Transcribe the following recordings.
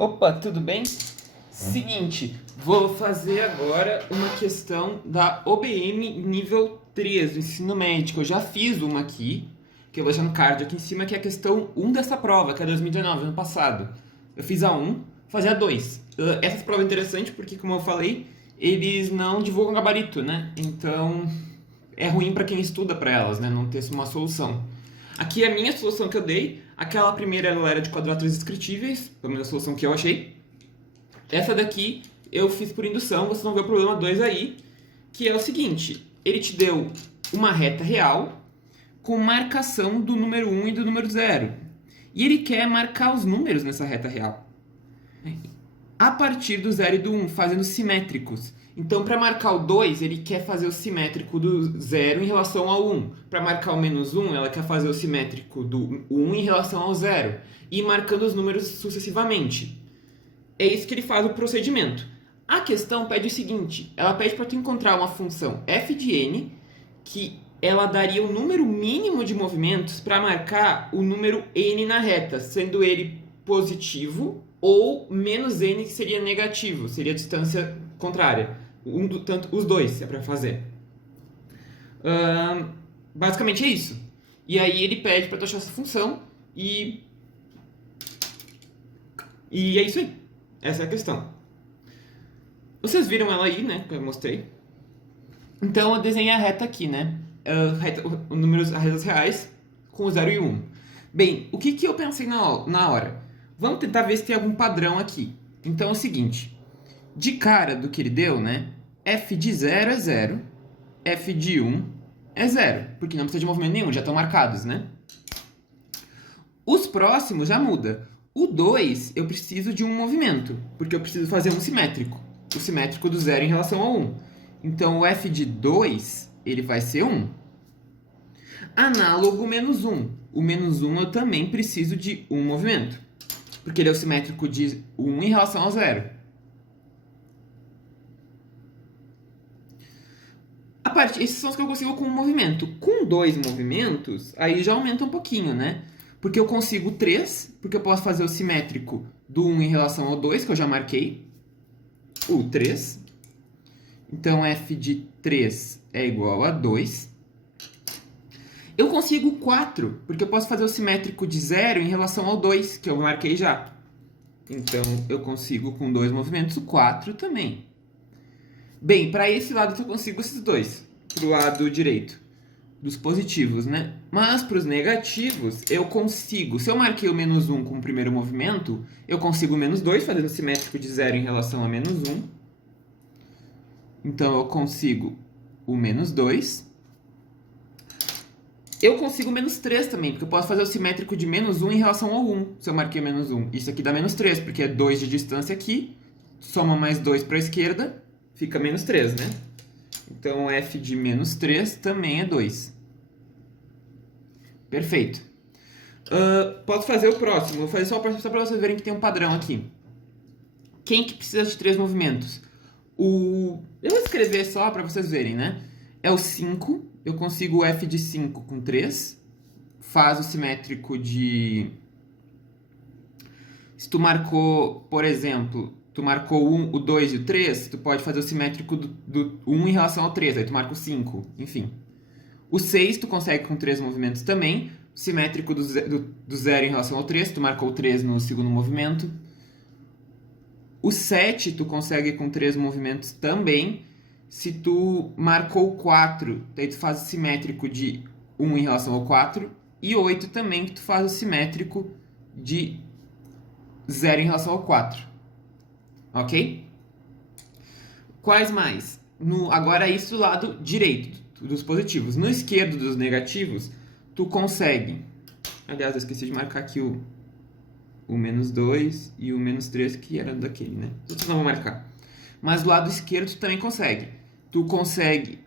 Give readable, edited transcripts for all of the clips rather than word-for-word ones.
Opa, tudo bem? Seguinte, vou fazer agora uma questão da OBM nível 3 do ensino médio. Eu já fiz uma aqui, que eu vou deixar no card aqui em cima, que é a questão 1 dessa prova, que é 2019, ano passado. Eu fiz a 1, fazer a 2. Essa prova é interessante porque, como eu falei, eles não divulgam gabarito, né? Então, é ruim para quem estuda para elas, né? Não ter uma solução. Aqui é a minha solução que eu dei. Aquela primeira ela era de quadraturas descritíveis, pelo menos a solução que eu achei. Essa daqui eu fiz por indução, vocês vão ver o problema 2 aí, que é o seguinte: ele te deu uma reta real com marcação do número 1 e do número 0. E ele quer marcar os números nessa reta real a partir do 0 e do 1, fazendo simétricos. Então, para marcar o 2, ele quer fazer o simétrico do 0 em relação ao 1. Para marcar o menos 1, ela quer fazer o simétrico do 1 em relação ao 0. E marcando os números sucessivamente. É isso que ele faz o procedimento. A questão pede o seguinte: ela pede para tu encontrar uma função f de n, que ela daria o número mínimo de movimentos para marcar o número n na reta, sendo ele positivo ou menos n, que seria negativo, seria a distância contrária. Tanto os dois é para fazer. Basicamente é isso. E aí ele pede para tu achar essa função e é isso aí. Essa é a questão. Vocês viram ela aí, né? Que eu mostrei. Então eu desenhei a reta aqui, né? As retas reais com o 0 e 1. Bem, o que eu pensei na hora? Vamos tentar ver se tem algum padrão aqui. Então é o seguinte: de cara do que ele deu, né? F de 0 é 0, F de 1 é 0, porque não precisa de movimento nenhum, já estão marcados, né? Os próximos já muda. O 2 eu preciso de um movimento, porque eu preciso fazer um simétrico. O simétrico do 0 em relação ao 1. Então o F de 2 ele vai ser 1. Análogo menos 1. O menos 1 eu também preciso de um movimento, porque ele é o simétrico de 1 em relação ao 0. Esses são os que eu consigo com um movimento. Com 2 movimentos, aí já aumenta um pouquinho, né? Porque eu consigo 3, porque eu posso fazer o simétrico do 1 em relação ao 2, que eu já marquei. O 3. Então, f de 3 é igual a 2. Eu consigo 4, porque eu posso fazer o simétrico de 0 em relação ao 2, que eu marquei já. Então, eu consigo com 2 movimentos o 4 também. Bem, para esse lado eu consigo esses dois, para o lado direito, dos positivos, né? Mas para os negativos eu consigo, se eu marquei o menos 1 com o primeiro movimento, eu consigo o menos 2, fazendo simétrico de 0 em relação a menos 1. Então eu consigo o menos 2. Eu consigo o menos 3 também, porque eu posso fazer o simétrico de menos 1 em relação ao 1, se eu marquei menos 1. Isso aqui dá menos 3, porque é 2 de distância aqui, soma mais 2 para a esquerda, fica menos 3, né? Então, f de menos 3 também é 2. Perfeito. Posso fazer o próximo. Vou fazer só o próximo, só para vocês verem que tem um padrão aqui. Quem que precisa de 3 movimentos? Eu vou escrever só para vocês verem, né? É o 5. Eu consigo o f de 5 com 3. Faz o simétrico de... Se tu marcou, por exemplo... Tu marcou o 2 e o 3, tu pode fazer o simétrico do 1 em relação ao 3, aí tu marca o 5, enfim. O 6 tu consegue com 3 movimentos também, simétrico do 0 em relação ao 3, tu marcou o 3 no segundo movimento. O 7 tu consegue com 3 movimentos também, se tu marcou o 4, daí tu faz o simétrico de 1 em relação ao 4, e 8 também, que tu faz o simétrico de 0 em relação ao 4. Ok? Quais mais? Agora isso do lado direito dos positivos. No esquerdo dos negativos, tu consegue... Aliás, eu esqueci de marcar aqui o menos 2 e o menos 3, que era daquele, né? Vocês não vão marcar. Mas do lado esquerdo tu também consegue. Tu consegue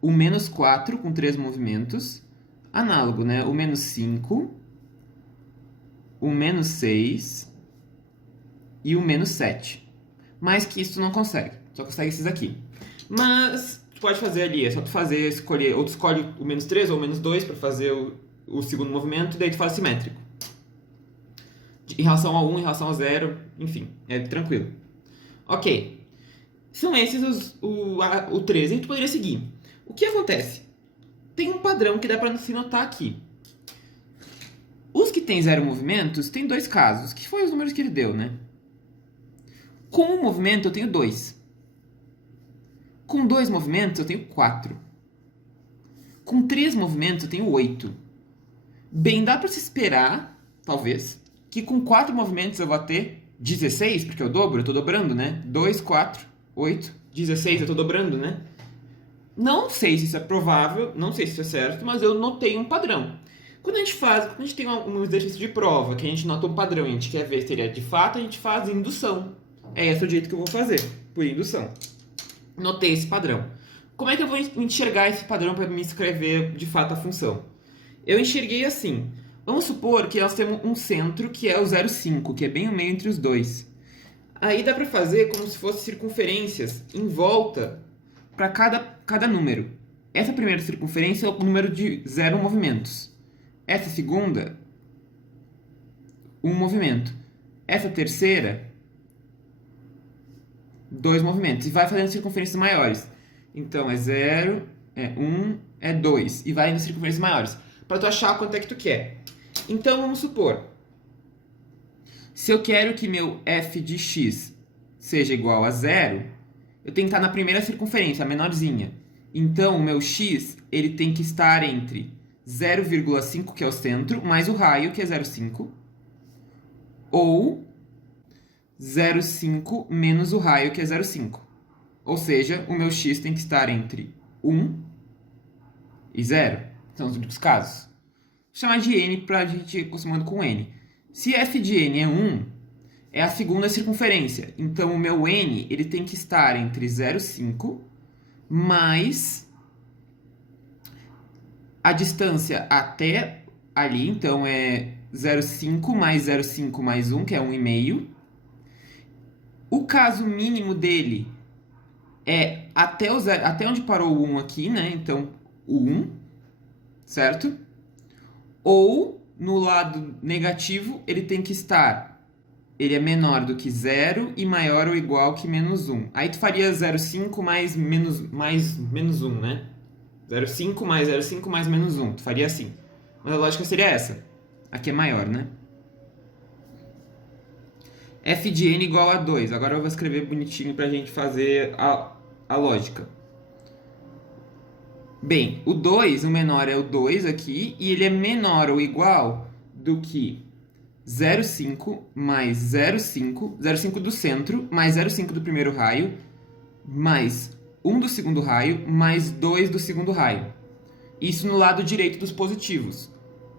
o menos 4 com 3 movimentos. Análogo, né? O menos 5, o menos 6 e o menos 7. Mais que isso tu não consegue. Só consegue esses aqui. Mas tu pode fazer ali, é só tu escolher, ou tu escolhe o menos 3 ou o menos 2 para fazer o segundo movimento, e daí tu faz simétrico. em relação a 1, em relação a 0, enfim, é tranquilo. Ok. São esses o 13. A gente poderia seguir. O que acontece? Tem um padrão que dá para se notar aqui. Os que têm 0 movimentos, tem 2 casos, que foi os números que ele deu, né? Com um movimento eu tenho 2. Com 2 movimentos eu tenho 4. Com 3 movimentos eu tenho 8. Bem, dá para se esperar, talvez, que com 4 movimentos eu vou ter 16, porque eu dobro, eu tô dobrando, né? 2, 4, 8, 16, eu tô dobrando, né? Não sei se isso é provável, não sei se isso é certo, mas eu notei um padrão. Quando a gente tem um exercício de prova, que a gente nota um padrão e a gente quer ver se ele é de fato, a gente faz indução. É esse o jeito que eu vou fazer, por indução. Notei esse padrão. Como é que eu vou enxergar esse padrão para me escrever de fato a função? Eu enxerguei assim. Vamos supor que nós temos um centro que é o 0,5, que é bem o meio entre os dois. Aí dá para fazer como se fossem circunferências em volta para cada número. Essa primeira circunferência é o número de 0 movimentos. Essa segunda, 1 movimento. Essa terceira, 2 movimentos. E vai fazendo circunferências maiores. Então é 0, é 1, é 2. E vai indo circunferências maiores. Para tu achar quanto é que tu quer. Então vamos supor. Se eu quero que meu f de x seja igual a 0, eu tenho que estar na primeira circunferência, a menorzinha. Então o meu x ele tem que estar entre 0,5, que é o centro, mais o raio, que é 0,5. Ou 0,5 menos o raio, que é 0,5. Ou seja, o meu x tem que estar entre 1 e 0. São os únicos casos. Vou chamar de n para a gente ir acostumando com n. Se f de n é 1, é a segunda circunferência. Então, o meu n ele tem que estar entre 0,5 mais a distância até ali. Então, é 0,5 mais 0,5 mais 1, que é 1,5. O caso mínimo dele é até onde parou o 1 aqui, né? Então, o 1, certo? Ou, no lado negativo, ele tem que estar... Ele é menor do que 0 e maior ou igual que menos 1. Aí tu faria 0,5 mais menos 1, né? 0,5 mais 0,5 mais menos 1. Tu faria assim. Mas a lógica seria essa. Aqui é maior, né? f de n igual a 2. Agora eu vou escrever bonitinho pra gente fazer a lógica. Bem, o 2, o menor é o 2 aqui, e ele é menor ou igual do que 0,5 mais 0,5 do centro, mais 0,5 do primeiro raio, mais 1 do segundo raio, mais 2 do segundo raio. Isso no lado direito dos positivos.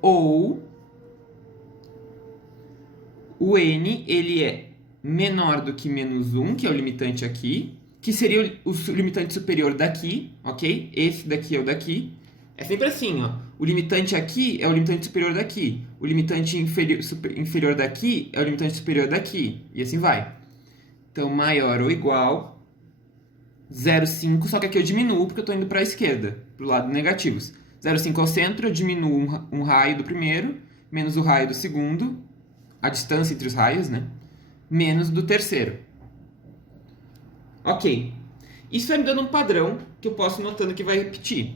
Ou o n ele é menor do que menos 1, que é o limitante aqui, que seria o limitante superior daqui, ok? Esse daqui é o daqui. É sempre assim, ó. O limitante aqui é o limitante superior daqui. O limitante inferior daqui é o limitante superior daqui. E assim vai. Então, maior ou igual 0,5, só que aqui eu diminuo porque eu estou indo para a esquerda, para o lado negativos. 0,5 ao centro, eu diminuo um raio do primeiro, menos o raio do segundo, a distância entre os raios, né? Menos do terceiro. Ok. Isso vai me dando um padrão que eu posso ir notando que vai repetir.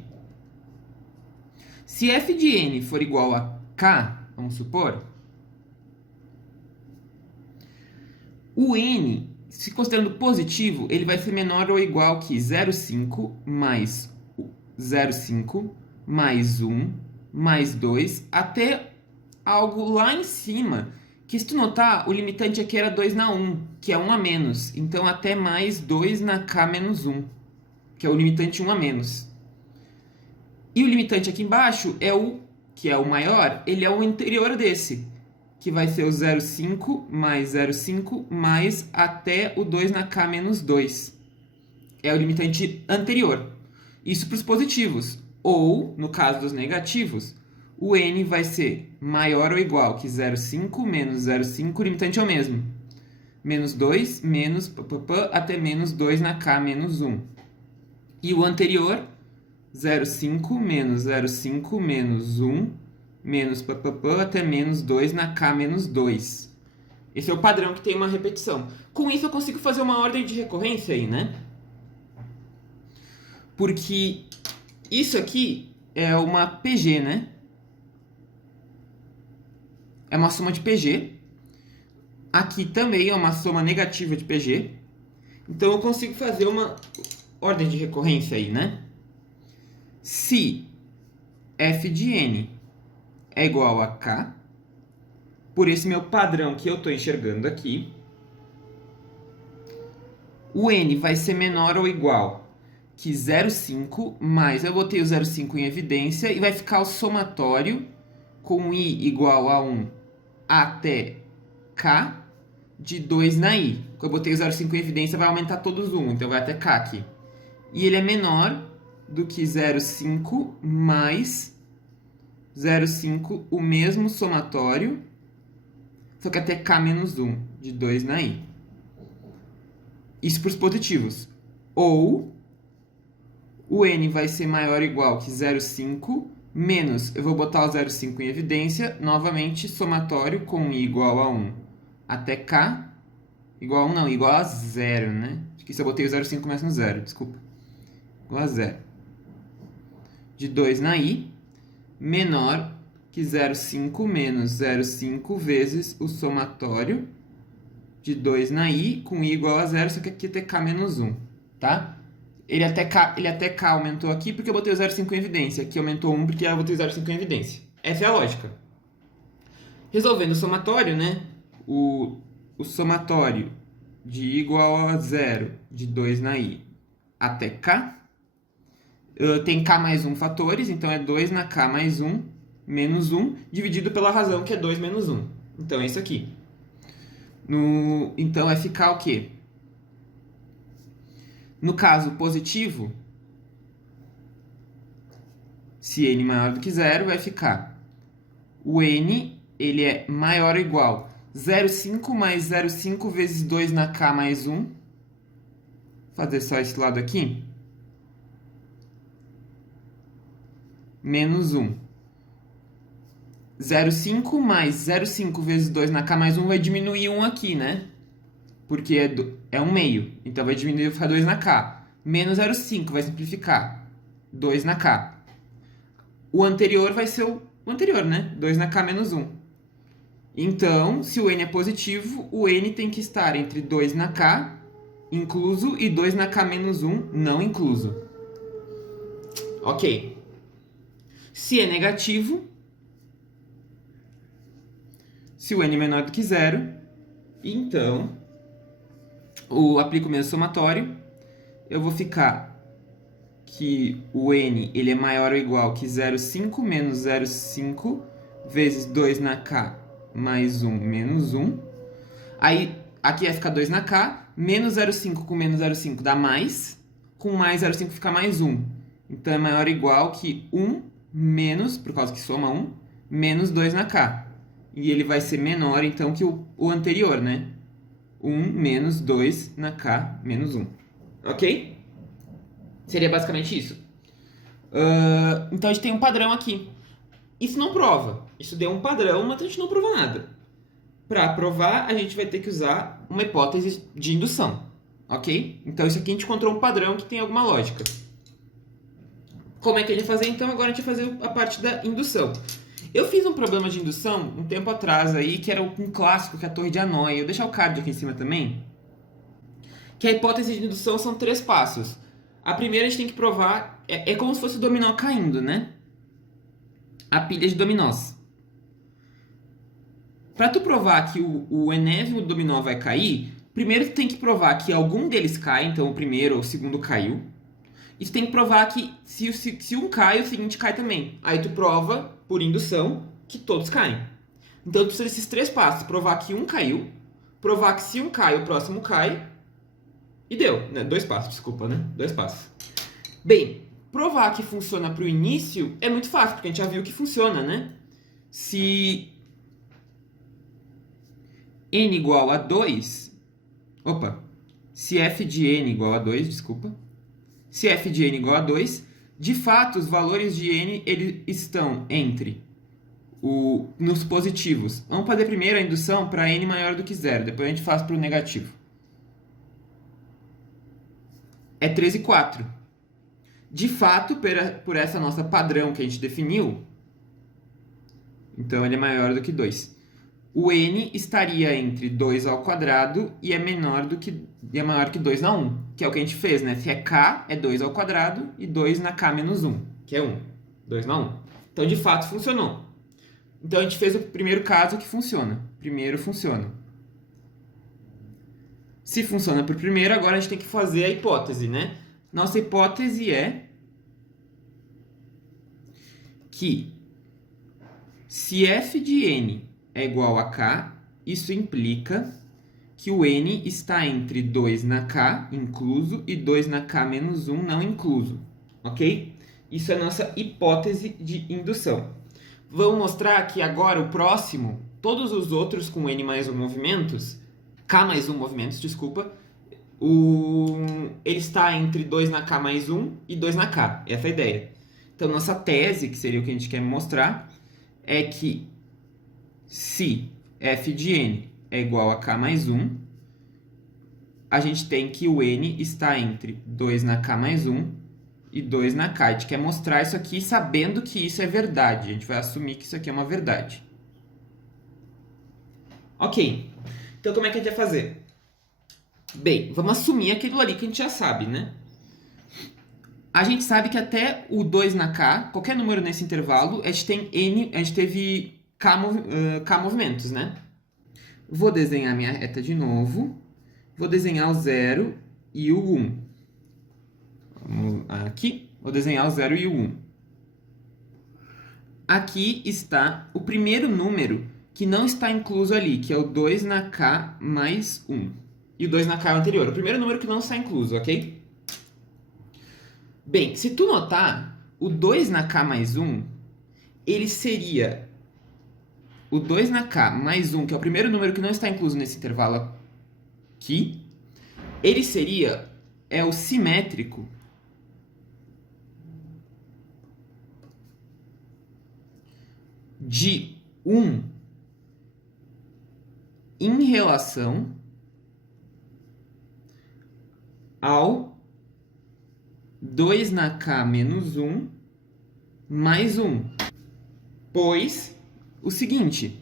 Se f de n for igual a k, vamos supor, o n, se considerando positivo, ele vai ser menor ou igual que 0,5 mais 0,5 mais 1 mais 2, até algo lá em cima, que se tu notar, o limitante aqui era 2 na 1, que é 1 a menos. Então, até mais 2 na k menos 1, que é o limitante 1 a menos. E o limitante aqui embaixo, que é o maior, ele é o anterior desse, que vai ser o 0,5 mais 0,5 mais até o 2 na k menos 2. É o limitante anterior. Isso para os positivos. Ou, no caso dos negativos, o n vai ser maior ou igual que 0,5 menos 0,5, o limitante é o mesmo. Menos 2, menos até menos 2 na k menos 1. E o anterior, 0,5 menos 0,5 menos 1, menos até menos 2 na k menos 2. Esse é o padrão que tem uma repetição. Com isso eu consigo fazer uma ordem de recorrência aí, né? Porque isso aqui é uma PG, né? É uma soma de PG. Aqui também é uma soma negativa de PG. Então eu consigo fazer uma ordem de recorrência aí, né? Se f de n é igual a k, por esse meu padrão que eu estou enxergando aqui, o n vai ser menor ou igual que 0,5, mas eu botei o 0,5 em evidência e vai ficar o somatório com i igual a 1 até k de 2 na i. Quando eu botei o 0,5 em evidência, vai aumentar todos 1, então vai até k aqui. E ele é menor do que 0,5 mais 0,5, o mesmo somatório, só que até k menos 1, de 2 na i. Isso para os positivos. Ou o n vai ser maior ou igual que 0,5 menos, eu vou botar o 0,5 em evidência, novamente somatório com i igual a 1 até k, igual a 1 não, igual a 0, né? Aqui se eu botei o 0,5 começa no 0, desculpa. Igual a 0. De 2 na i, menor que 0,5 menos 0,5 vezes o somatório de 2 na i com i igual a 0, só que aqui tem k menos 1, tá? Ele até k aumentou aqui porque eu botei o 0,5 em evidência. Aqui aumentou 1 porque eu botei o 0,5 em evidência. Essa é a lógica. Resolvendo o somatório, né? O somatório de i igual a 0 de 2 na i até k. Tem k mais 1 fatores, então é 2 na k mais 1 menos 1, dividido pela razão que é 2 menos 1. Então é isso aqui. Então vai ficar o quê? No caso positivo, se n maior do que 0, vai ficar o n, ele é maior ou igual 0,5 mais 0,5 vezes 2 na k mais 1. Vou fazer só esse lado aqui. Menos 1. 0,5 mais 0,5 vezes 2 na k mais 1 vai diminuir 1 aqui, né? Porque é 1 meio. Então vai diminuir, vai ficar 2 na k. Menos 0,5 vai simplificar. 2 na k. O anterior vai ser o anterior, né? 2 na k menos 1. Então, se o n é positivo, o n tem que estar entre 2 na k incluso e 2 na k menos 1 não incluso. Ok. Se é negativo, se o n é menor do que 0, então aplico o mesmo somatório, eu vou ficar que o n ele é maior ou igual que 0,5 menos 0,5 vezes 2 na k mais 1 menos 1. Aí aqui vai ficar 2 na k, menos 0,5 com menos 0,5 dá mais, com mais 0,5 fica mais 1. Então é maior ou igual que 1 menos, por causa que soma 1, menos 2 na k. E ele vai ser menor então que o anterior, né? 1 menos 2 na k menos 1. Ok? Seria basicamente isso. Então a gente tem um padrão aqui. Isso não prova. Isso deu um padrão, mas a gente não prova nada. Para provar, a gente vai ter que usar uma hipótese de indução. Ok? Então isso aqui a gente encontrou um padrão que tem alguma lógica. Como é que a gente vai fazer? Então agora a gente vai fazer a parte da indução. Eu fiz um problema de indução um tempo atrás aí, que era um clássico, que é a torre de Hanoi. Eu vou deixar o card aqui em cima também. Que a hipótese de indução são 3 passos. A primeira a gente tem que provar, é como se fosse o dominó caindo, né? A pilha de dominós. Para tu provar que o enésimo dominó vai cair, primeiro tu tem que provar que algum deles cai, então o primeiro ou o segundo caiu. E tu tem que provar que se um cai, o seguinte cai também. Aí tu prova, por indução, que todos caem. Então tu precisa desses 3 passos. Provar que um caiu, provar que se um cai, o próximo cai. E deu, né? 2 passos, desculpa, né? 2 passos. Bem, provar que funciona para o início é muito fácil, porque a gente já viu que funciona, né? Se n igual a 2... se f de n igual a 2, desculpa. Se f de n igual a 2, de fato, os valores de n eles estão entre nos positivos. Vamos fazer primeiro a indução para n maior do que zero, depois a gente faz para o negativo. É 13,4. De fato, por essa nossa padrão que a gente definiu, então ele é maior do que 2. O n estaria entre 2 ao quadrado e é maior que 2 na 1, que é o que a gente fez, né? Se é k, é 2 ao quadrado e 2 na k menos 1, que é 1. 2 na 1. Então, de fato, funcionou. Então, a gente fez o primeiro caso que funciona. Primeiro funciona. Se funciona para o primeiro, agora a gente tem que fazer a hipótese, né? Nossa hipótese é que se f de n é igual a k, isso implica que o n está entre 2 na k incluso e 2 na k menos 1 não incluso, ok? Isso é a nossa hipótese de indução. Vamos mostrar que agora o próximo, todos os outros com n mais 1 movimentos, k mais 1 movimentos, desculpa, ele está entre 2 na k mais 1 e 2 na k, essa é a ideia. Então, nossa tese, que seria o que a gente quer mostrar, é que se f de n é igual a k mais 1, a gente tem que o n está entre 2 na k mais 1 e 2 na k. A gente quer mostrar isso aqui sabendo que isso é verdade. A gente vai assumir que isso aqui é uma verdade. Ok. Então, como é que a gente vai fazer? Bem, vamos assumir aquilo ali que a gente já sabe, né? A gente sabe que até o 2 na k, qualquer número nesse intervalo, a gente teve k movimentos, né? Vou desenhar minha reta de novo. Vou desenhar o 0 e o 1. Vamos aqui. Vou desenhar o 0 e o 1. Aqui está o primeiro número que não está incluso ali, que é o 2 na k mais 1. E o 2 na k é o anterior. O primeiro número que não está incluso, ok? Bem, se tu notar, o 2 na k mais 1, ele seria o 2 na k mais 1, que é o primeiro número que não está incluso nesse intervalo aqui, ele seria o simétrico de 1 em relação ao 2 na k menos 1 mais 1. Pois, o seguinte,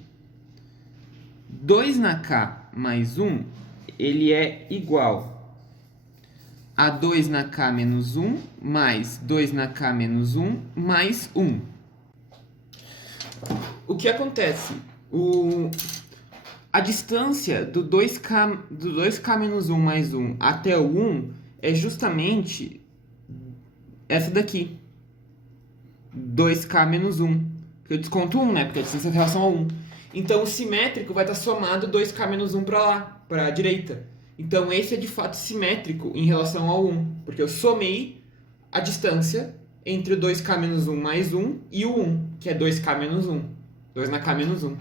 2 na k mais 1, ele é igual a 2 na k menos 1 mais 2 na k menos 1 mais 1. O que acontece? A distância do 2k menos 1 mais 1 até o 1 é justamente essa daqui. 2k menos 1. Porque eu desconto 1, né? Porque a distância é em relação a 1. Então, o simétrico vai estar somado 2k menos 1 para lá, para a direita. Então, esse é de fato simétrico em relação ao 1. Porque eu somei a distância entre o 2k menos 1 mais 1 e o 1, que é 2k menos 1. 2 na k menos 1.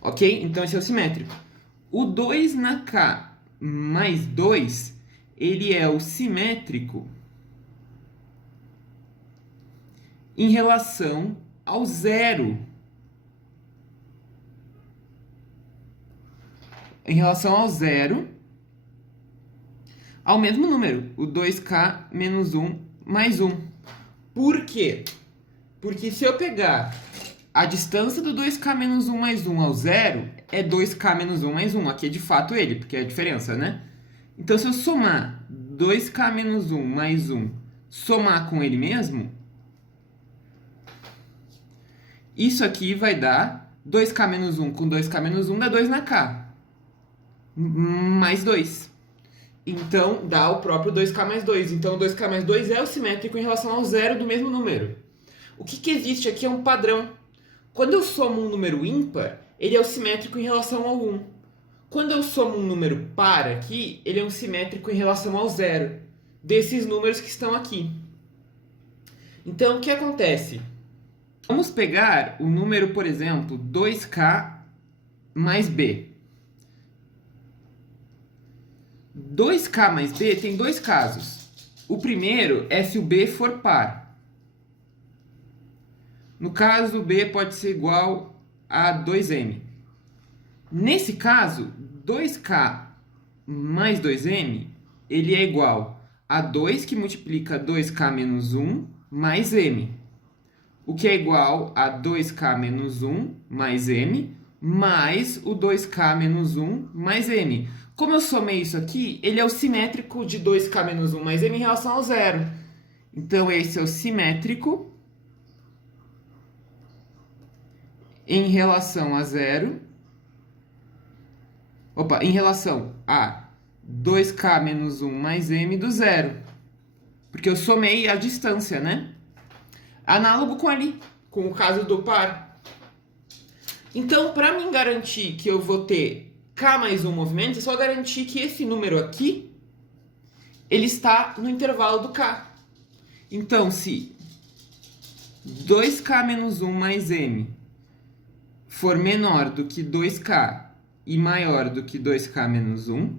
Ok? Então, esse é o simétrico. O 2 na k mais 2, ele é o simétrico em relação ao 0. Em relação ao 0, ao mesmo número, o 2k menos 1 mais 1. Por quê? Porque se eu pegar a distância do 2k menos 1 mais 1 ao 0, é 2k menos 1 mais 1. Aqui é de fato ele, porque é a diferença, né? Então, se eu somar 2k menos 1 mais 1, somar com ele mesmo, isso aqui vai dar 2k menos 1 com 2k menos 1 dá 2 na k. Mais 2. Então, dá o próprio 2k mais 2. Então, o 2k mais 2 é o simétrico em relação ao 0 do mesmo número. O que existe aqui é um padrão. Quando eu somo um número ímpar, ele é o simétrico em relação ao 1. Quando eu somo um número par aqui, ele é um simétrico em relação ao 0. Desses números que estão aqui. Então, o que acontece? Vamos pegar o número, por exemplo, 2k mais b. 2k mais b tem dois casos. O primeiro é se o b for par. No caso, b pode ser igual a 2m. Nesse caso, 2k mais 2m, ele é igual a 2 que multiplica 2k menos 1 mais m. O que é igual a 2k menos 1 mais m, mais o 2k menos 1 mais m. Como eu somei isso aqui, ele é o simétrico de 2k menos 1 mais m em relação ao zero. Então, esse é o simétrico em relação a zero. Opa, em relação a 2k menos 1 mais m do zero. Porque eu somei a distância, né? Análogo com ali, com o caso do par. Então, para mim garantir que eu vou ter k mais um movimento, é só garantir que esse número aqui, ele está no intervalo do k. Então, se 2k menos 1 mais m for menor do que 2k e maior do que 2k menos 1,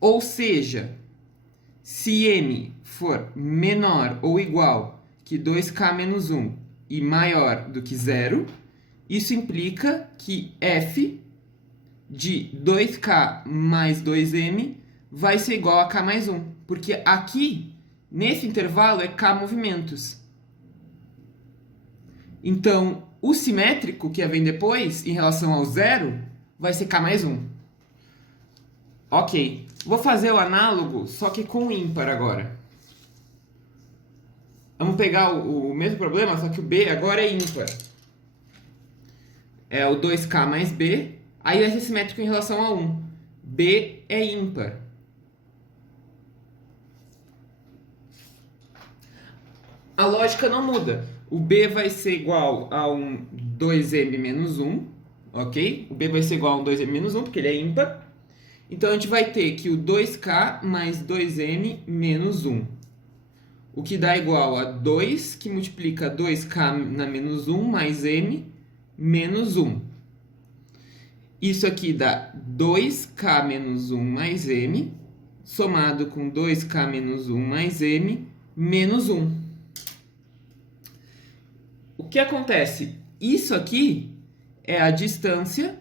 ou seja, se m for menor ou igual que 2k menos 1 e maior do que 0, isso implica que f de 2k mais 2m vai ser igual a k mais 1, porque aqui, nesse intervalo, é k movimentos. Então, o simétrico, que vem depois, em relação ao zero, vai ser k mais 1. Ok, vou fazer o análogo, só que com o ímpar agora. Vamos pegar o mesmo problema, só que o b agora é ímpar. É o 2k mais b, aí vai ser simétrico em relação a 1. b é ímpar. A lógica não muda. O b vai ser igual a um 2m menos 1, ok? O b vai ser igual a um 2m menos 1, porque ele é ímpar. Então, a gente vai ter que o 2k mais 2m menos 1. O que dá igual a 2, que multiplica 2k na menos 1, mais m, menos 1. Isso aqui dá 2k menos 1 mais m, somado com 2k menos 1 mais m, menos 1. O que acontece? Isso aqui é a distância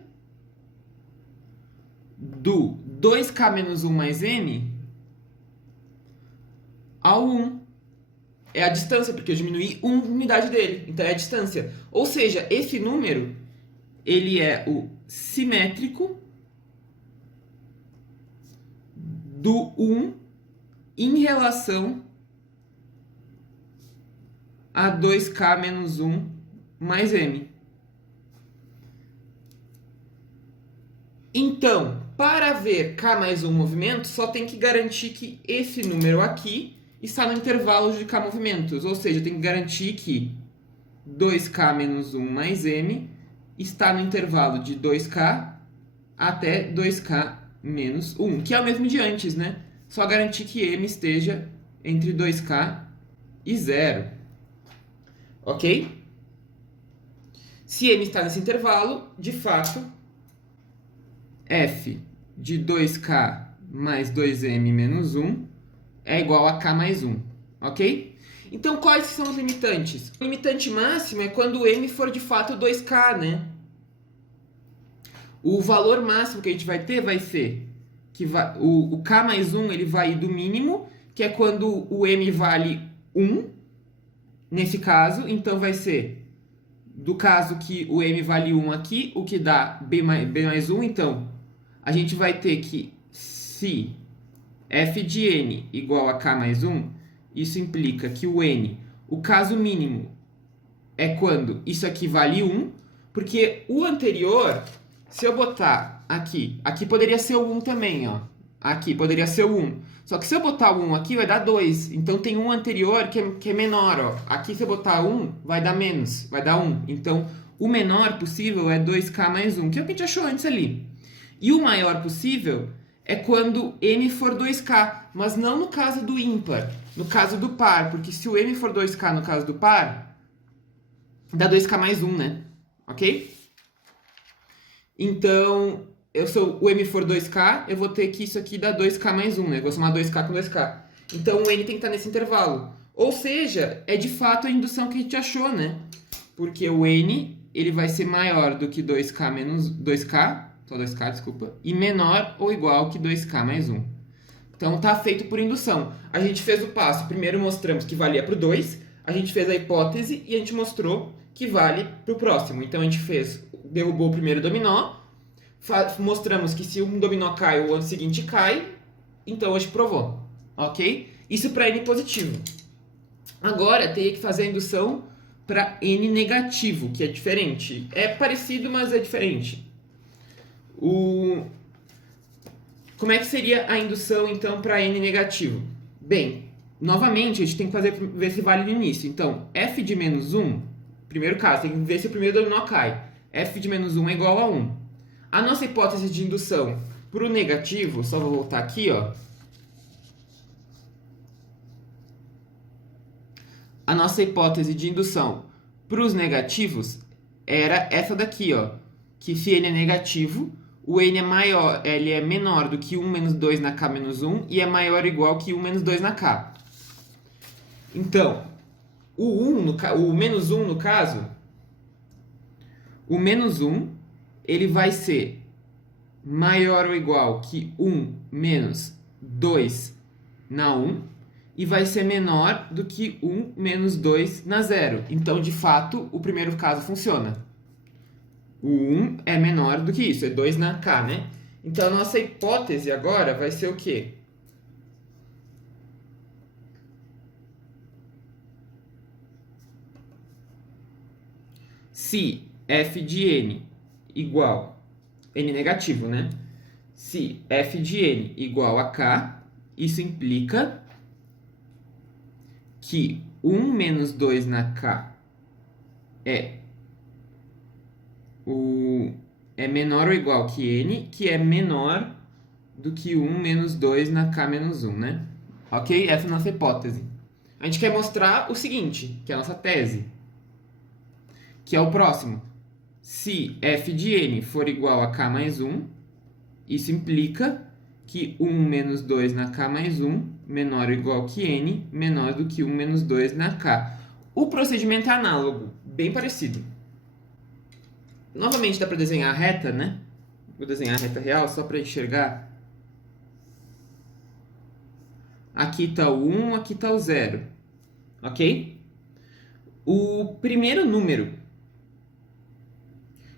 do 2k menos 1 mais m ao 1. É a distância, porque eu diminuí uma unidade dele. Então, é a distância. Ou seja, esse número, ele é o simétrico do 1 em relação a 2k menos 1 mais m. Então, para ver k mais 1 movimento, só tem que garantir que esse número aqui está no intervalo de k movimentos. Ou seja, tem que garantir que 2k menos 1 mais m está no intervalo de 2k até 2k menos 1, que é o mesmo de antes, né? Só garantir que m esteja entre 2k e 0. Ok? Se m está nesse intervalo, de fato, f de 2k mais 2m menos 1 é igual a k mais 1. Ok? Então, quais são os limitantes? O limitante máximo é quando o m for de fato 2k, né? O valor máximo que a gente vai ter vai ser que o k mais 1 ele vai ir do mínimo, que é quando o m vale 1, nesse caso. Então, vai ser do caso que o m vale 1 aqui, o que dá b mais 1. Então, a gente vai ter que, se f de n igual a k mais 1, isso implica que o n, o caso mínimo, é quando isso aqui vale 1, porque o anterior, se eu botar aqui poderia ser o 1 também, ó. Aqui poderia ser o 1. Só que se eu botar o 1 aqui, vai dar 2. Então, tem um anterior que é menor, ó. Aqui, se eu botar 1, vai dar menos, vai dar 1. Então, o menor possível é 2k mais 1, que é o que a gente achou antes ali. E o maior possível é quando m for 2k, mas não no caso do ímpar, no caso do par, porque se o m for 2k no caso do par, dá 2k mais 1, né? Ok? Então, se o m for 2k, eu vou ter que isso aqui dá 2k mais 1, né? Eu vou somar 2k com 2k. Então, o n tem que estar nesse intervalo. Ou seja, é de fato a indução que a gente achou, né? Porque o n ele vai ser maior do que 2K menos 2K, só 2K, desculpa, e menor ou igual que 2K mais 1. Então tá feito por indução. A gente fez o passo, primeiro mostramos que valia para o 2, a gente fez a hipótese e a gente mostrou que vale para o próximo. Então a gente derrubou o primeiro dominó, mostramos que se um dominó cai, o ano seguinte cai, então a gente provou, ok? Isso para N positivo. Agora teria que fazer a indução para N negativo, que é diferente. É parecido, mas é diferente. Como é que seria a indução, então, para N negativo? Bem, novamente, a gente tem que ver se vale no início. Então, f de menos 1, primeiro caso, tem que ver se o primeiro dominó cai. F de menos 1 é igual a 1. A nossa hipótese de indução para o negativo, só vou voltar aqui, ó. A nossa hipótese de indução para os negativos era essa daqui, ó. Que se ele é negativo, o n é maior, ele é menor do que 1 menos 2 na k menos 1 e é maior ou igual que 1 menos 2 na k. Então, o menos 1 no caso, o menos 1, ele vai ser maior ou igual que 1 menos 2 na 1 e vai ser menor do que 1 menos 2 na 0. Então, de fato, o primeiro caso funciona. O 1 é menor do que isso, é 2 na k, né? Então, a nossa hipótese agora vai ser o quê? Se f de n igual... n negativo, né? Se f de n igual a k, isso implica que 1 menos 2 na k é menor ou igual que n, que é menor do que 1 menos 2 na k menos 1, né? Ok? Essa é a nossa hipótese. A gente quer mostrar o seguinte, que é a nossa tese, que é o próximo. Se f de n for igual a k mais 1, isso implica que 1 menos 2 na k mais 1 menor ou igual que n, menor do que 1 menos 2 na k. O procedimento é análogo, bem parecido. Novamente dá para desenhar a reta, né? Vou desenhar a reta real só para enxergar. Aqui está o 1, aqui está o 0. Ok? O primeiro número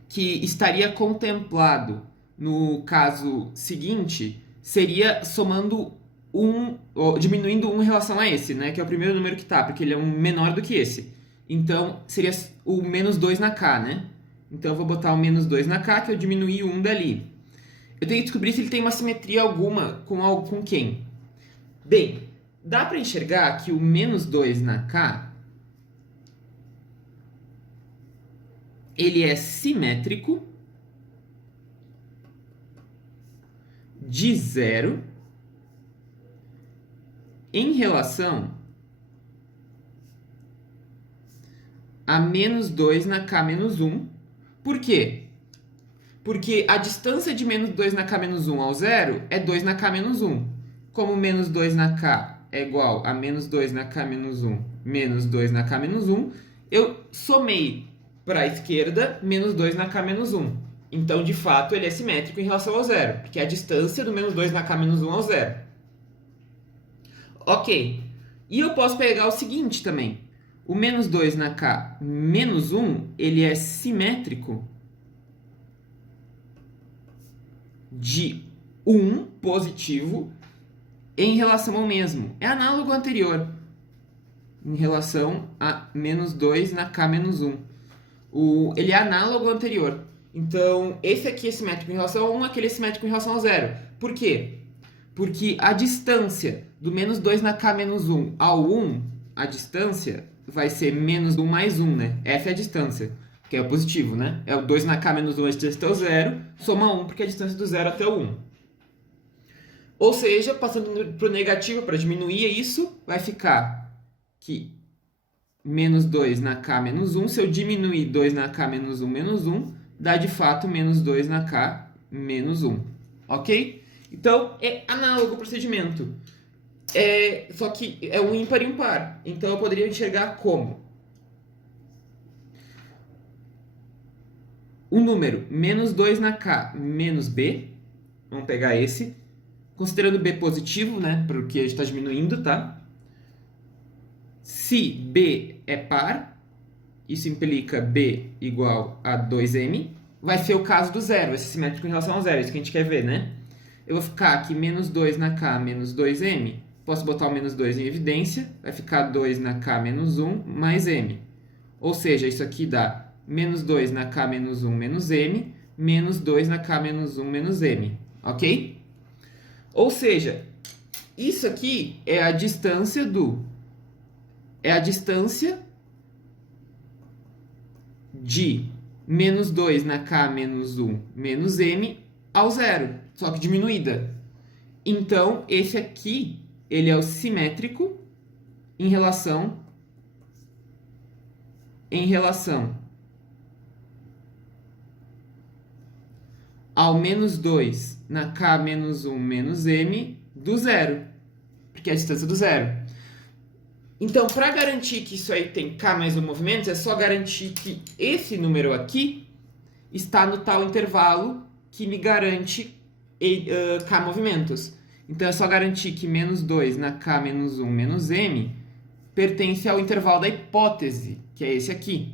que estaria contemplado no caso seguinte seria somando 1, ou diminuindo 1 em relação a esse, né? Que é o primeiro número que está, porque ele é um menor do que esse. Então, seria o menos 2 na k, né? Então, eu vou botar o menos 2 na k, que eu diminuí 1 dali. Eu tenho que descobrir se ele tem uma simetria alguma com quem. Bem, dá para enxergar que o menos 2 na k, ele é simétrico de 0 em relação a menos 2 na k menos 1. Por quê? Porque a distância de menos 2 na k menos 1 ao 0 é 2 na k menos 1. Como menos 2 na k é igual a menos 2 na k menos 1 menos 2 na k menos 1, eu somei para a esquerda menos 2 na k menos 1. Então, de fato, ele é simétrico em relação ao 0, porque é a distância do menos 2 na k menos 1 ao 0. Ok. E eu posso pegar o seguinte também. O menos 2 na k menos 1, ele é simétrico de 1 positivo em relação ao mesmo. É análogo ao anterior, em relação a menos 2 na k menos 1. Ele é análogo ao anterior. Então, esse aqui é simétrico em relação a 1, aquele é simétrico em relação ao 0. Por quê? Porque a distância do menos 2 na k menos 1 ao 1, a distância vai ser menos 1 mais 1, né? Essa é a distância, que é o positivo, né? É o 2 na k menos 1, a distância até o 0, soma 1, porque é a distância do 0 até o 1. Ou seja, passando para o negativo, para diminuir isso, vai ficar que menos 2 na k menos 1, se eu diminuir 2 na k menos 1 menos 1, dá de fato menos 2 na k menos 1. Ok? Então, é análogo o procedimento. Só que é um ímpar e um par. Então, eu poderia enxergar como o número menos 2 na K menos B, vamos pegar esse, considerando B positivo, né, porque a gente está diminuindo, tá? Se B é par, isso implica B igual a 2M, vai ser o caso do zero, vai ser simétrico em relação ao zero, isso que a gente quer ver, né? Eu vou ficar aqui menos 2 na K menos 2M, posso botar o menos 2 em evidência, vai ficar 2 na K menos 1 mais M. Ou seja, isso aqui dá menos 2 na K menos 1 menos M, menos 2 na K menos 1 menos M, ok? Ou seja, isso aqui é a distância de menos 2 na K menos 1 menos M ao zero, só que diminuída. Então, esse aqui, ele é o simétrico em relação ao menos 2 na K menos 1 menos M do zero, porque é a distância do zero. Então, para garantir que isso aí tem K mais um movimento, é só garantir que esse número aqui está no tal intervalo que me garante K movimentos. Então, é só garantir que menos 2 na K menos 1 menos M pertence ao intervalo da hipótese, que é esse aqui.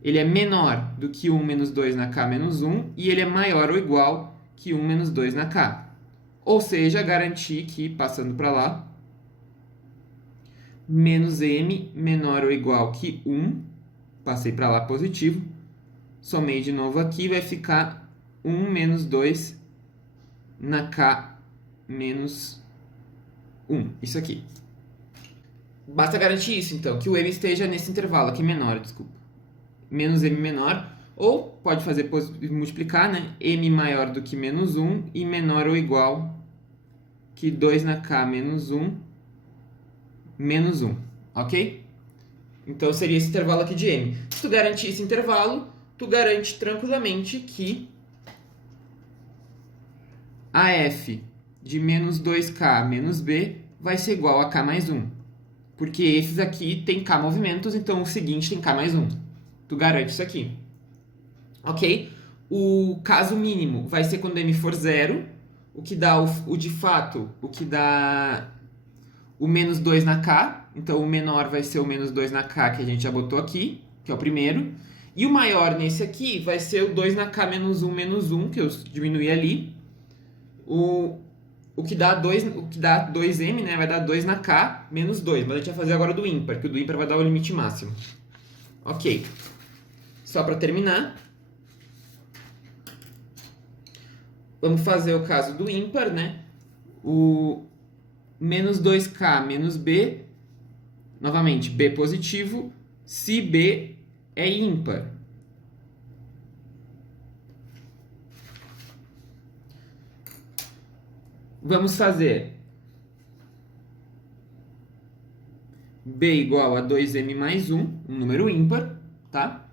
Ele é menor do que 1 menos 2 na K menos 1 e ele é maior ou igual que 1 menos 2 na K. Ou seja, garantir que, passando para lá, menos M menor ou igual que 1, passei para lá positivo, somei de novo aqui, vai ficar 1 menos 2 na K menos 1. Isso aqui. Basta garantir isso, então, que o M esteja nesse intervalo aqui menor, desculpa. Menos M menor, ou pode fazer multiplicar, né? M maior do que menos 1 e menor ou igual que 2 na K menos 1 menos 1, ok? Então seria esse intervalo aqui de M. Se tu garantir esse intervalo, tu garante tranquilamente que a F de menos 2K menos B vai ser igual a K mais 1. Porque esses aqui tem K movimentos, então o seguinte tem K mais 1. Tu garante isso aqui. Ok? O caso mínimo vai ser quando M for zero, o que dá o que dá o menos 2 na K. Então o menor vai ser o menos 2 na K que a gente já botou aqui, que é o primeiro. E o maior nesse aqui vai ser o 2 na K menos 1, que eu diminuí ali. O que dá 2M, né? Vai dar 2 na K menos 2. Mas a gente vai fazer agora do ímpar, que o do ímpar vai dar o limite máximo. Ok. Só para terminar. Vamos fazer o caso do ímpar, né? O menos 2K menos B. Novamente, B positivo. Se B é ímpar. Vamos fazer B igual a 2M mais 1, um número ímpar, tá?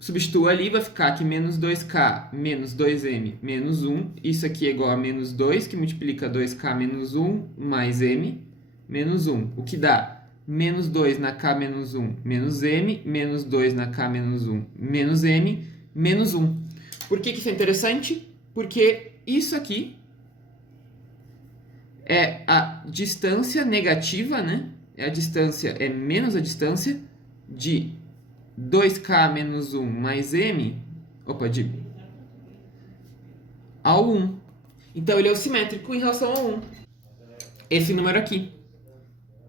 Substitua ali, vai ficar aqui menos 2K menos 2M menos 1. Isso aqui é igual a menos 2, que multiplica 2K menos 1 mais M menos 1. O que dá menos 2 na K menos 1 menos M, menos 2 na K menos 1 menos M, menos 1. Por que isso é interessante? Porque isso aqui é a distância negativa, né? É menos a distância de 2K menos 1 mais M, ao 1. Então, ele é o simétrico em relação ao 1. Esse número aqui.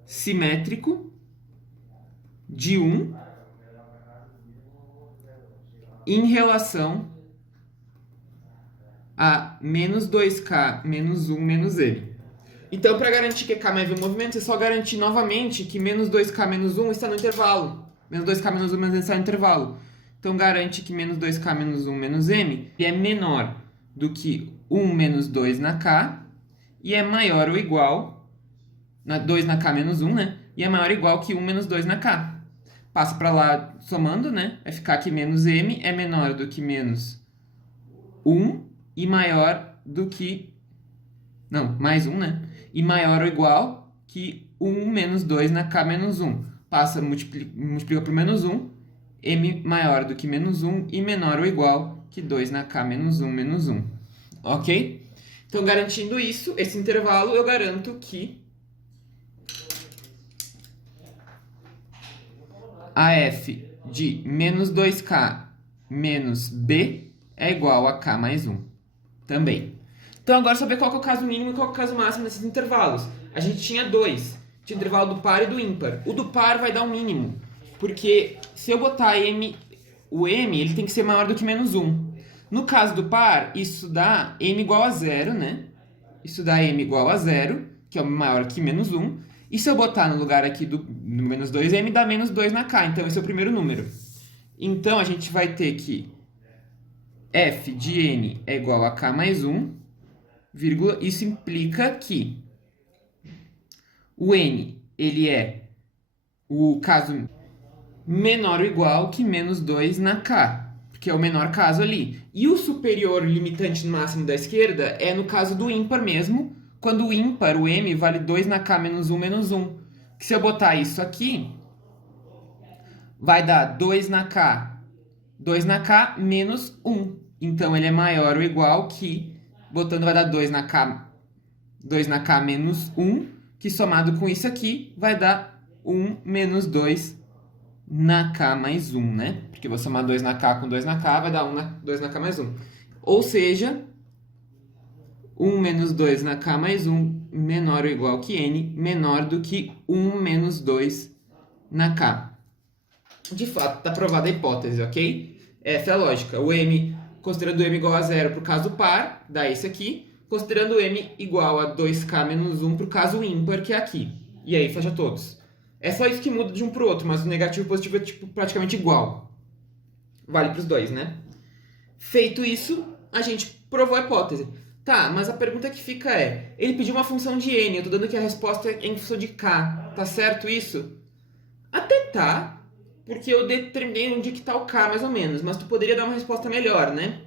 Simétrico de 1 em relação a menos 2K menos 1 menos M. Então, para garantir que K mais um movimento, é só garantir novamente que menos 2K menos 1 está no intervalo. Menos 2K menos 1 menos M está no intervalo. Então, garante que menos 2K menos 1 menos M é menor do que 1 menos 2 na K e é maior ou igual, 2 na K menos 1, né? E é maior ou igual que 1 menos 2 na K. Passa para lá somando, né? Vai ficar que menos M é menor do que menos 1 e maior do que... Não, mais 1, né? E maior ou igual que 1 menos 2 na K menos 1. Passa, multiplica por menos 1. m maior do que menos 1 e menor ou igual que 2 na k menos 1 menos 1. Ok? Então, garantindo isso, esse intervalo, eu garanto que a f de menos 2k menos b é igual a k mais 1 também. Então, agora saber qual que é o caso mínimo e qual que é o caso máximo desses intervalos. A gente tinha dois. Tinha o intervalo do par e do ímpar. O do par vai dar um mínimo. Porque se eu botar m, o m ele tem que ser maior do que menos 1. No caso do par, isso dá m igual a 0, né? Isso dá m igual a 0, que é maior que menos 1. E se eu botar no lugar aqui do menos 2, m dá menos 2 na k. Então, esse é o primeiro número. Então, a gente vai ter que f de n é igual a k mais 1, vírgula, isso implica que o n, ele é o caso menor ou igual que menos 2 na k, que é o menor caso ali. E o superior limitante máximo da esquerda é no caso do ímpar mesmo, quando o ímpar, o m, vale 2 na k menos 1 menos 1. Que se eu botar isso aqui, vai dar 2 na k menos 1. Então, ele é maior ou igual que, botando vai dar 2 na k menos 1, que somado com isso aqui, vai dar 1 menos 2 na k mais 1, né? Porque vou somar 2 na k com 2 na k, vai dar 2 na k mais 1. Ou seja, 1 menos 2 na k mais 1 menor ou igual que n, menor do que 1 menos 2 na k. De fato, está provada a hipótese, ok? Essa é a lógica. O m, considerando m igual a 0 para o caso par, dá esse aqui. Considerando m igual a 2k menos 1 para o caso ímpar, que é aqui. E aí, fecha todos. É só isso que muda de um para o outro, mas o negativo e o positivo é tipo, praticamente igual. Vale para os dois, né? Feito isso, a gente provou a hipótese. Tá, mas a pergunta que fica é, ele pediu uma função de n, eu tô dando que a resposta é em função de k. Tá certo isso? Até tá, porque eu determinei onde que tá o k, mais ou menos, mas tu poderia dar uma resposta melhor, né?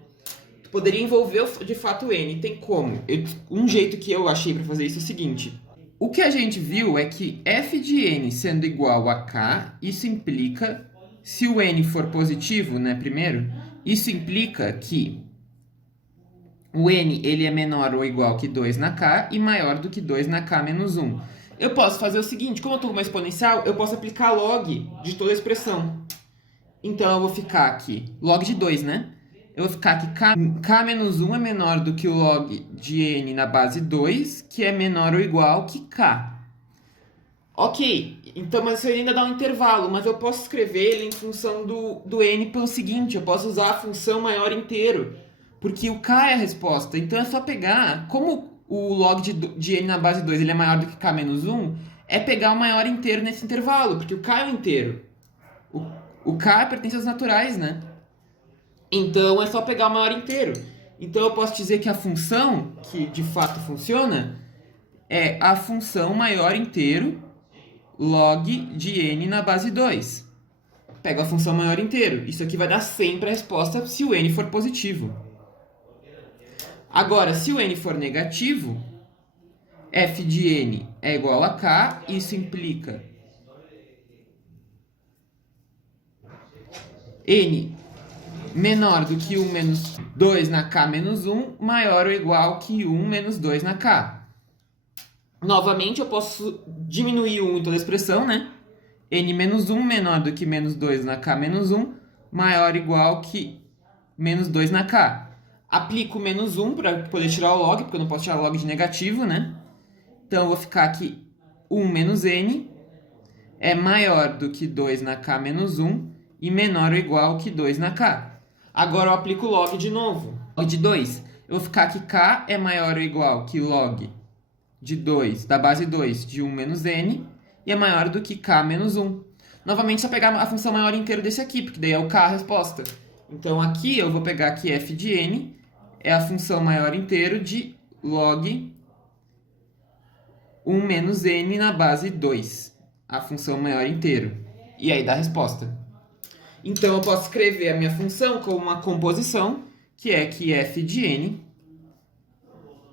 Tu poderia envolver de fato o n. Tem como? Um jeito que eu achei para fazer isso é o seguinte. O que a gente viu é que f de n sendo igual a k, isso implica, se o n for positivo, né, primeiro, isso implica que o n ele é menor ou igual que 2 na k e maior do que 2 na k menos 1. Eu posso fazer o seguinte, como eu estou com uma exponencial, eu posso aplicar log de toda a expressão. Então, eu vou ficar aqui, log de 2, né? Eu vou ficar aqui, k menos 1 é menor do que o log de n na base 2, que é menor ou igual que k. Ok, então, mas isso ainda dá um intervalo, mas eu posso escrever ele em função do n pelo seguinte, eu posso usar a função maior inteiro, porque o k é a resposta. Então, é só pegar, como o log de n na base 2 ele é maior do que k menos 1, é pegar o maior inteiro nesse intervalo, porque o k é o inteiro. O k pertence aos naturais, né? Então, é só pegar o maior inteiro. Então, eu posso dizer que a função, que de fato funciona, é a função maior inteiro log de n na base 2. Pego a função maior inteiro. Isso aqui vai dar sempre a resposta se o n for positivo. Agora, se o n for negativo, f de n é igual a k. Isso implica n menor do que 1 menos 2 na k menos 1, maior ou igual que 1 menos 2 na k. Novamente, eu posso diminuir 1 em toda a expressão, né? N menos 1 menor do que menos 2 na k menos 1, maior ou igual que menos 2 na k. Aplico menos 1 para poder tirar o log, porque eu não posso tirar o log de negativo, né? Então, eu vou ficar aqui 1 menos n é maior do que 2 na k menos 1 e menor ou igual que 2 na k. Agora, eu aplico log de novo. Log de 2. Eu vou ficar que k é maior ou igual que log de 2, da base 2, de 1 menos n, e é maior do que k menos 1. Novamente, só pegar a função maior inteiro desse aqui, porque daí é o k a resposta. Então, aqui eu vou pegar que f de n é a função maior inteiro de log 1 menos n na base 2. A função maior inteiro. E aí dá a resposta. Então, eu posso escrever a minha função como uma composição, que é que f de n,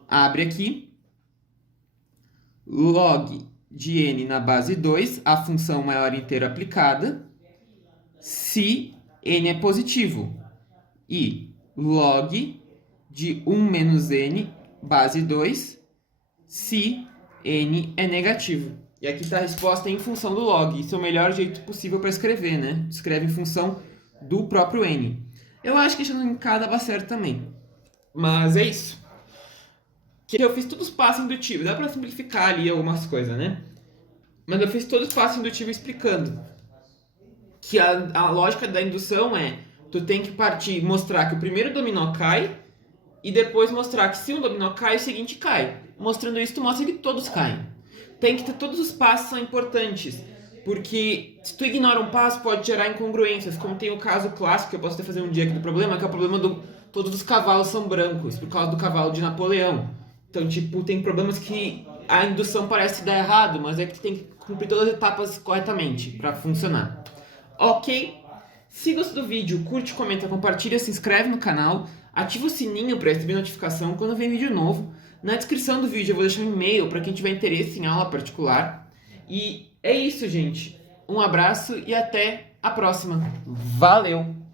abre aqui, log de n na base 2, a função maior inteiro aplicada, se n é positivo. E log de 1 menos n, base 2, se n é negativo. E aqui está a resposta em função do log. Isso é o melhor jeito possível para escrever, né? Escreve em função do próprio n. Eu acho que isso não dava certo também. Mas é isso. Que eu fiz todos os passos indutivos. Dá para simplificar ali algumas coisas, né? Mas eu fiz todos os passos indutivos explicando. Que a lógica da indução é... Tu tem que partir, mostrar que o primeiro dominó cai... E depois mostrar que se um dominó cai, o seguinte cai. Mostrando isso, tu mostra que todos caem. Tem que ter todos os passos são importantes. Porque se tu ignora um passo, pode gerar incongruências. Como tem o caso clássico, que eu posso até fazer um dia aqui do problema, que é o problema do... Todos os cavalos são brancos, por causa do cavalo de Napoleão. Então, tipo, tem problemas que a indução parece dar errado, mas é que tu tem que cumprir todas as etapas corretamente para funcionar. Ok? Se gostou do vídeo, curte, comenta, compartilha, se inscreve no canal. Ativa o sininho para receber notificação quando vem vídeo novo. Na descrição do vídeo eu vou deixar um e-mail para quem tiver interesse em aula particular. E é isso, gente. Um abraço e até a próxima. Valeu!